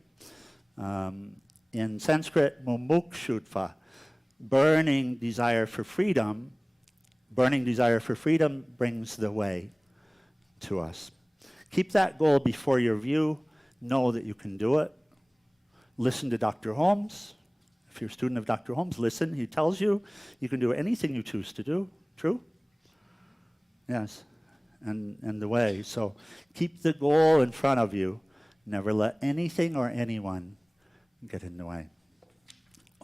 In Sanskrit, mumukshutva, burning desire for freedom brings the way to us. Keep that goal before your view. Know that you can do it. Listen to Dr. Holmes. If you're a student of Dr. Holmes, listen. He tells you you can do anything you choose to do. True? Yes. And the way. So keep the goal in front of you. Never let anything or anyone get in the way.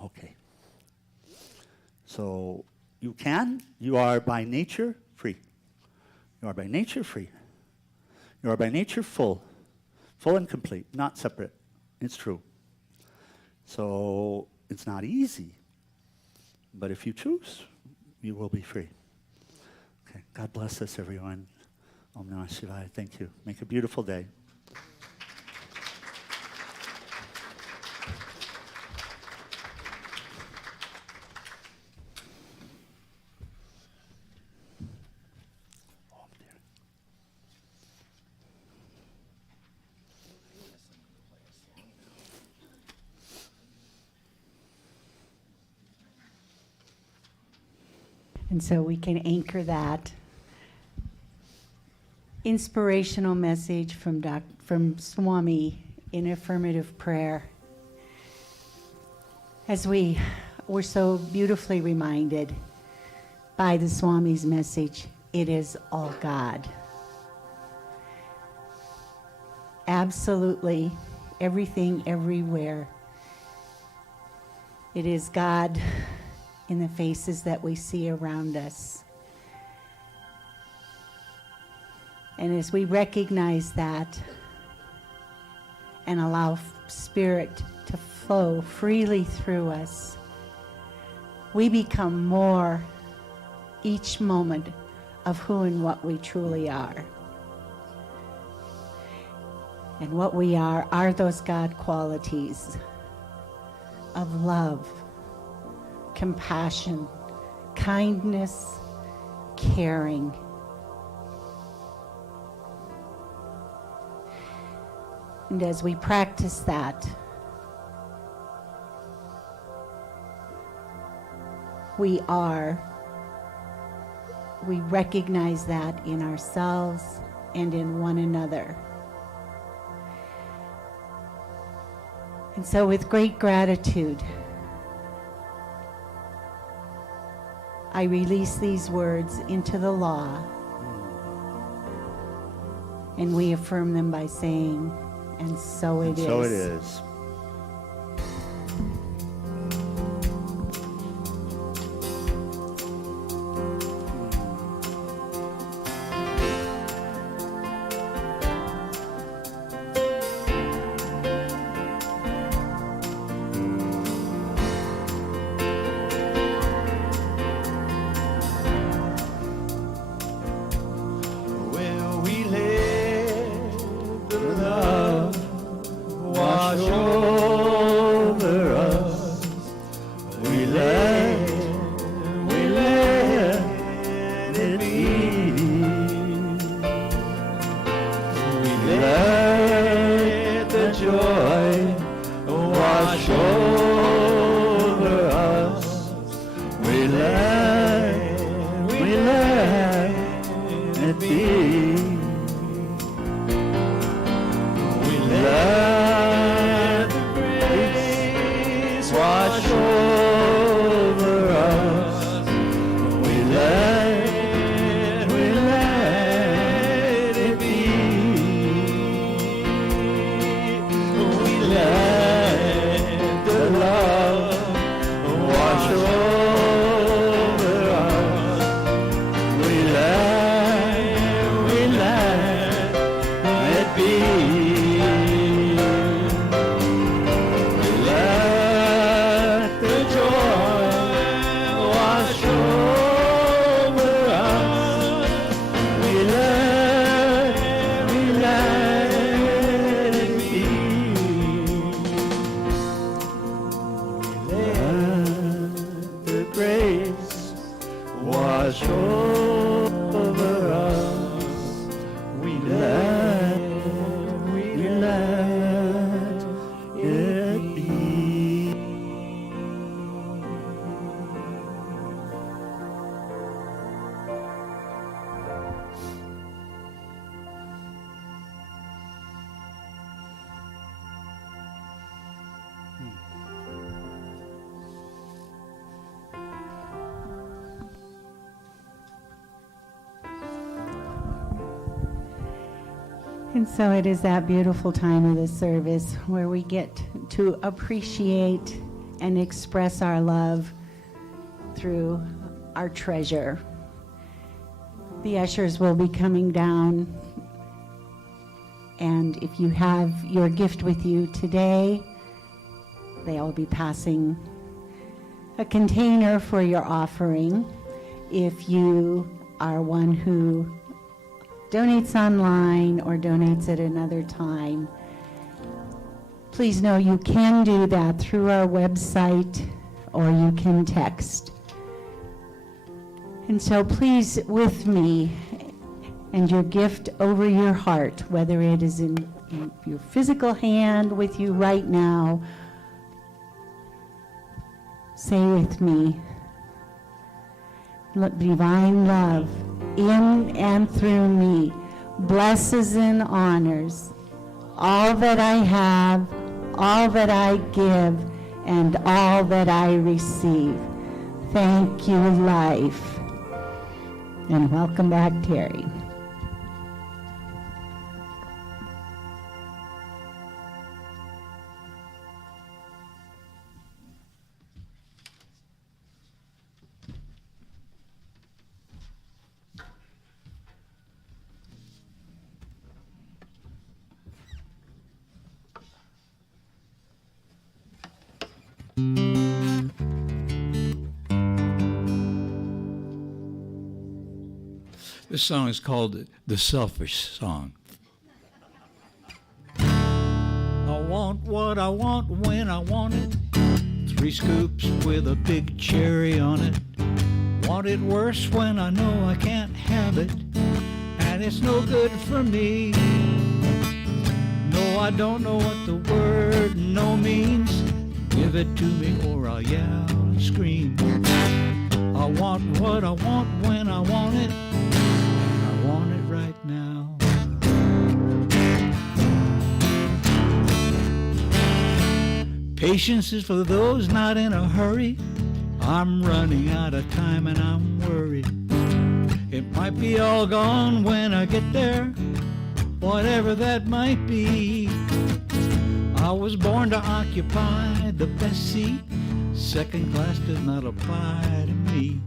Okay. So you are by nature free. You are by nature free. You are by nature full and complete, not separate. It's true. So it's not easy, but if you choose, you will be free. Okay, God bless us, everyone. Om Namah Shivaya. Thank you. Make a beautiful day. And so we can anchor that inspirational message from Swami in affirmative prayer. As we were so beautifully reminded by the Swami's message, it is all God. Absolutely everything, everywhere. It is God in the faces that we see around us. And as we recognize that and allow Spirit to flow freely through us, we become more each moment of who and what we truly are. And what we are those God qualities of love, compassion, kindness, caring. And as we practice that, we recognize that in ourselves and in one another. And so with great gratitude, I release these words into the law, and we affirm them by saying, and so it is. So it is. Well, we let the love wash over us. We let it be. We let the joy wash over us. We let it be. We let the grace wash over us. We let it be. We let the love wash over us. We let it be. We let the joy wash over us. We let it be. Let the grace wash over us. We let it be. And so it is that beautiful time of the service where we get to appreciate and express our love through our treasure. The ushers will be coming down, and if you have your gift with you today, they'll be passing a container for your offering. If you are one who donates online or donates at another time, please know you can do that through our website or you can text. And so please, with me and your gift over your heart, whether it is in your physical hand with you right now, say with me, divine love in and through me blesses and honors all that I have, all that I give, and all that I receive. Thank you, life. And welcome back, Terry. This song is called The Selfish Song. I want what I want when I want it. 3 scoops with a big cherry on it. Want it worse when I know I can't have it, and it's no good for me. No, I don't know what the word no means. Give it to me or I'll yell and scream. I want what I want when I want it, and I want it right now. Patience is for those not in a hurry. I'm running out of time and I'm worried. It might be all gone when I get there, whatever that might be. I was born to occupy the best seat. Second class does not apply to me.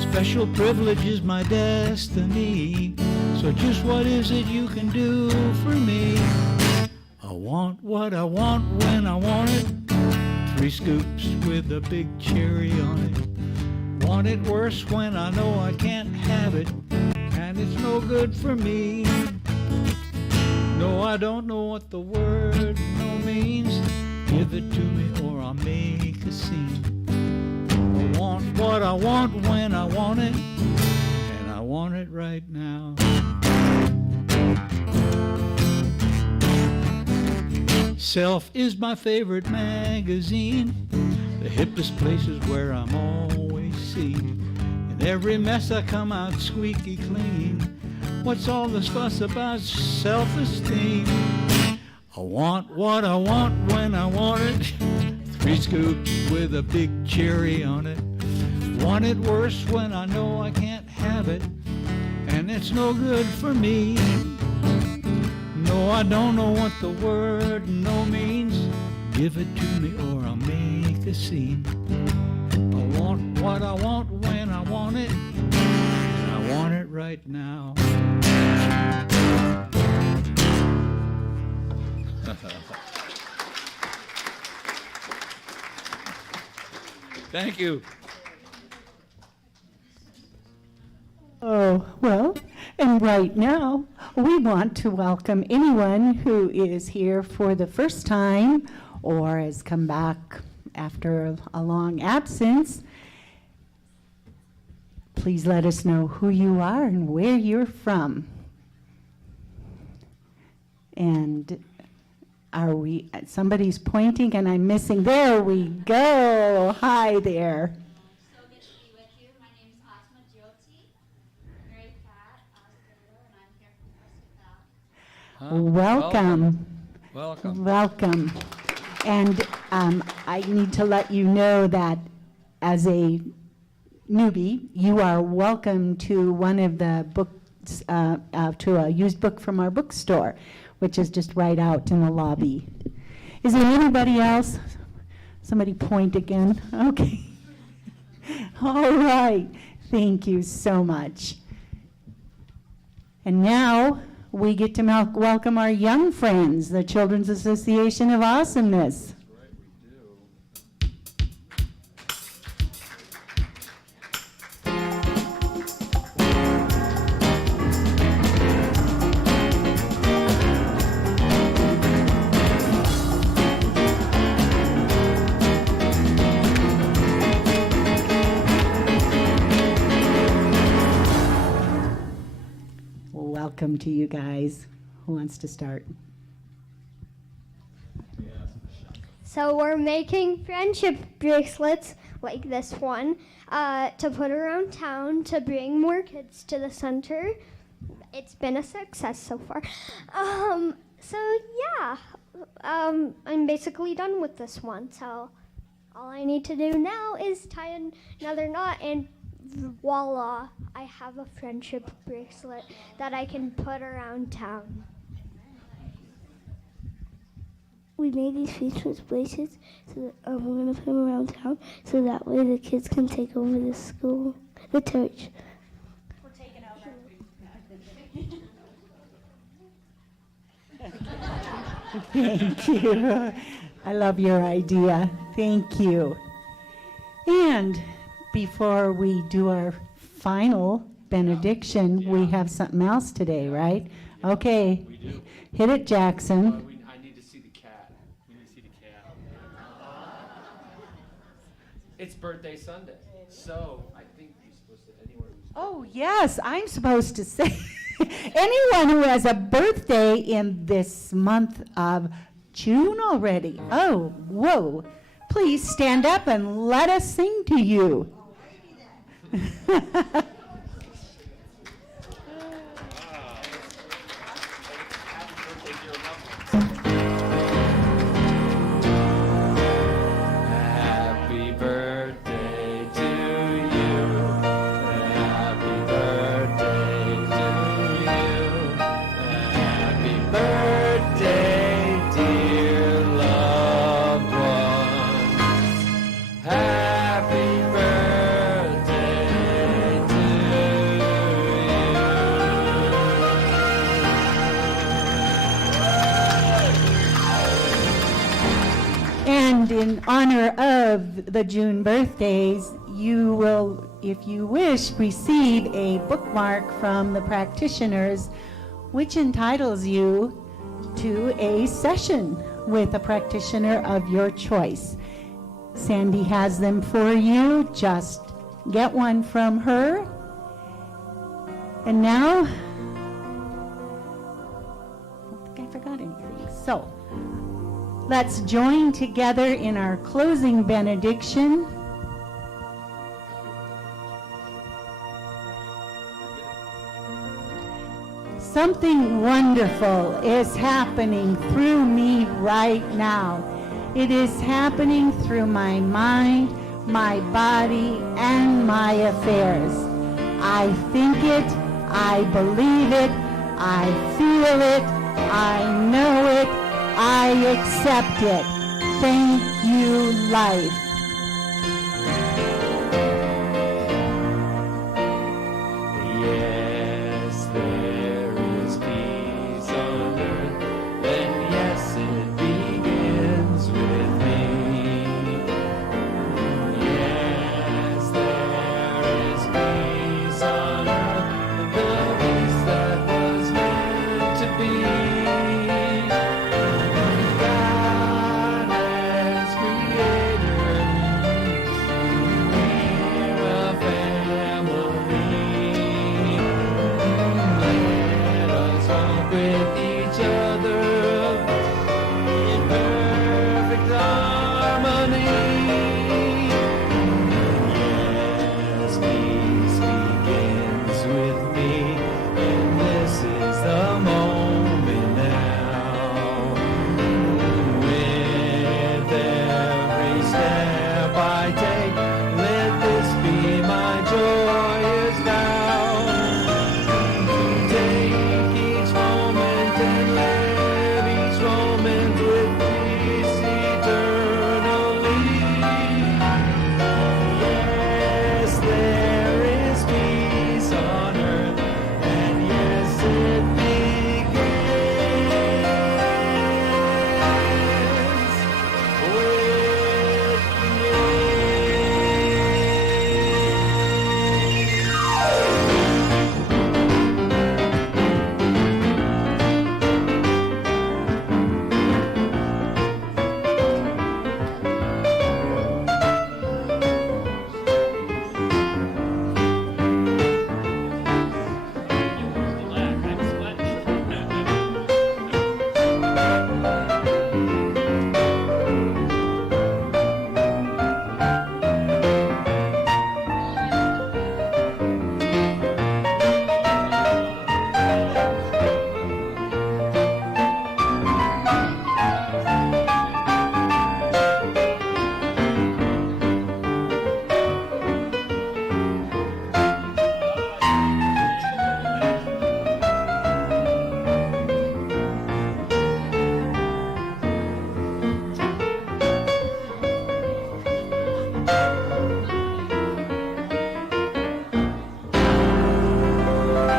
Special privilege is my destiny. So just what is it you can do for me? I want what I want when I want it. 3 scoops with a big cherry on it. Want it worse when I know I can't have it, and it's no good for me. No, I don't know what the word no means. Give it to me or I'll make a scene. I want what I want when I want it, and I want it right now. Self is my favorite magazine. The hippest places where I'm always seen. In every mess I come out squeaky clean. What's all this fuss about self-esteem? I want what I want when I want it. 3 scoops with a big cherry on it. Want it worse when I know I can't have it, and it's no good for me. No, I don't know what the word no means. Give it to me or I'll make a scene. I want what I want when I want it, and I want it right now. Thank you. Oh, well, and right now, we want to welcome anyone who is here for the first time or has come back after a long absence. Please let us know who you are and where you're from. And somebody's pointing and I'm missing. There we go. Hi there. So good to be with you. My name is Asma Jyoti. I'm very fat, and I'm here from Prescott. Welcome. Welcome. Welcome. And I need to let you know that as a newbie, you are welcome to one of the books, to a used book from our bookstore, which is just right out in the lobby. Is there anybody else? Somebody point again. Okay. All right. Thank you so much. And now we get to welcome our young friends, the Children's Association of Awesomeness. Welcome to you guys. Who wants to start? So we're making friendship bracelets like this one to put around town to bring more kids to the center. It's been a success so far. I'm basically done with this one. So all I need to do now is tie another knot and voila, I have a friendship bracelet that I can put around town. We made these featureless bracelets, so that, we're going to put them around town, so that way the kids can take over the school, the church. We're taking over. Thank you. I love your idea. Thank you. And before we do our final benediction, we have something else today, right? Okay. We do. Hit it, Jackson. I need to see the cat. We need to see the cat. It's birthday Sunday, so I think you're supposed to anywhere. Oh, yes, I'm supposed to say anyone who has a birthday in this month of June already. Oh, whoa. Please stand up and let us sing to you. in honor of the June birthdays, you will, if you wish, receive a bookmark from the practitioners which entitles you to a session with a practitioner of your choice. Sandy has them for you. Just get one from her. And now, I don't think I forgot anything. So, let's join together in our closing benediction. Something wonderful is happening through me right now. It is happening through my mind, my body, and my affairs. I think it, I believe it, I feel it, I know it, I accept it. Thank you, life.